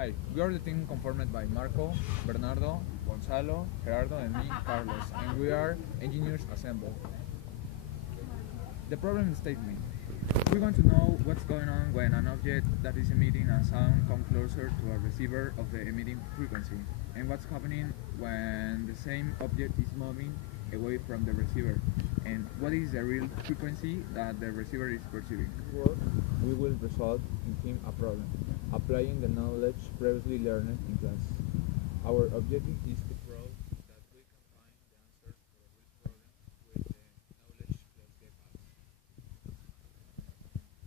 Hi, we are the team conformed by Marco, Bernardo, Gonzalo, Gerardo, and me, Carlos, and we are engineers assembled. The problem statement. We want to know what's going on when an object that is emitting a sound comes closer to a receiver of the emitting frequency, and what's happening when the same object is moving away from the receiver, and what is the real frequency that the receiver is perceiving. Work, we will resolve in team a problem, applying the knowledge previously learned in class. Our objective is to prove that we can find the answer for a real problem with the knowledge class gave us.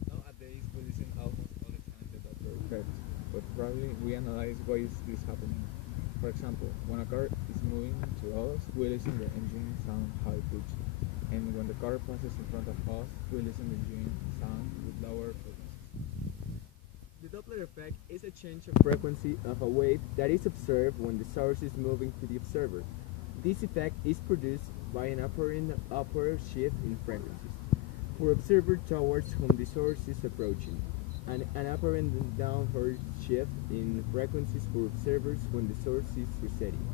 Nowadays, we listen almost all the time to Doppler effects, but probably we analyze why is this happening. For example, when a car is moving to us, we listen the engine sound high pitched, and when the car passes in front of us, we listen the engine sound with lower frequencies. The Doppler effect is a change of frequency of a wave that is observed when the source is moving to the observer. This effect is produced by an upward and upward shift in frequencies for observer towards whom the source is approaching, and an upward and downward shift in frequencies for observers when the source is receding.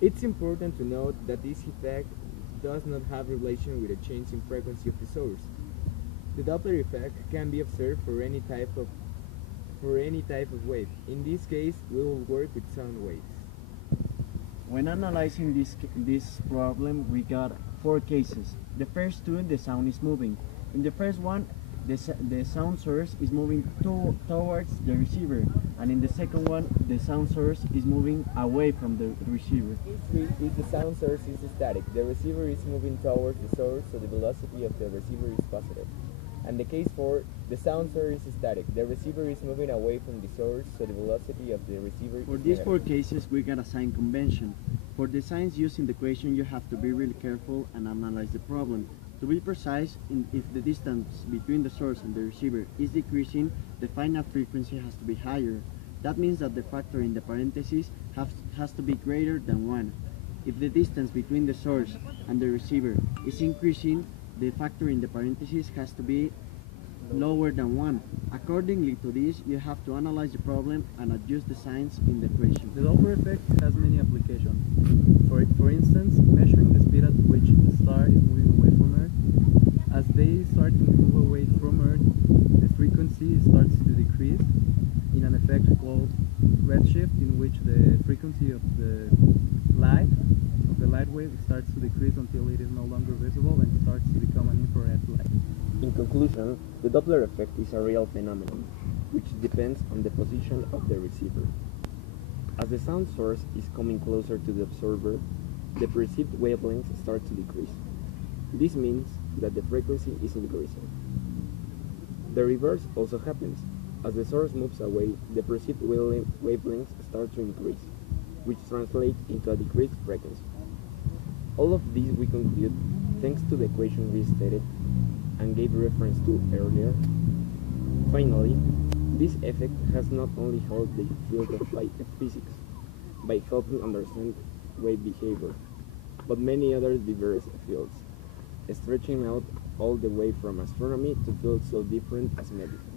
It's important to note that this effect does not have relation with a change in frequency of the source. The Doppler effect can be observed for any type of wave. In this case, we will work with sound waves. When analyzing this problem, we got 4 cases. The first two, the sound is moving. In the first one, the sound source is moving towards the receiver, and in the second one, the sound source is moving away from the receiver. Case 3 is the sound source is static. The receiver is moving towards the source, so the velocity of the receiver is positive. And the case 4, the sound source is static. The receiver is moving away from the source, so the velocity of the receiver is For these negative. 4 cases, we got a sign convention. For the signs used in the equation, you have to be really careful and analyze the problem. To be precise, if the distance between the source and the receiver is decreasing, the final frequency has to be higher. That means that the factor in the parentheses has to be greater than 1. If the distance between the source and the receiver is increasing, the factor in the parentheses has to be lower than 1. Accordingly to this, you have to analyze the problem and adjust the signs in the equation. The Doppler effect has many applications. For instance, measuring the speed at which a star is moving away from Earth. As they start to move away from Earth, the frequency starts to decrease in an effect called redshift, in which the frequency of the light wave starts to decrease until it is no longer visible and starts to become an infrared light. In conclusion, the Doppler effect is a real phenomenon, which depends on the position of the receiver. As the sound source is coming closer to the observer, the perceived wavelength starts to decrease. This means that the frequency is increasing. The reverse also happens. As the source moves away, the perceived wavelengths start to increase, which translates into a decreased frequency. All of these we conclude thanks to the equation we stated and gave reference to earlier. Finally, this effect has not only helped the field of physics by helping understand wave behavior, but many other diverse fields, stretching out all the way from astronomy to fields so different as medicine.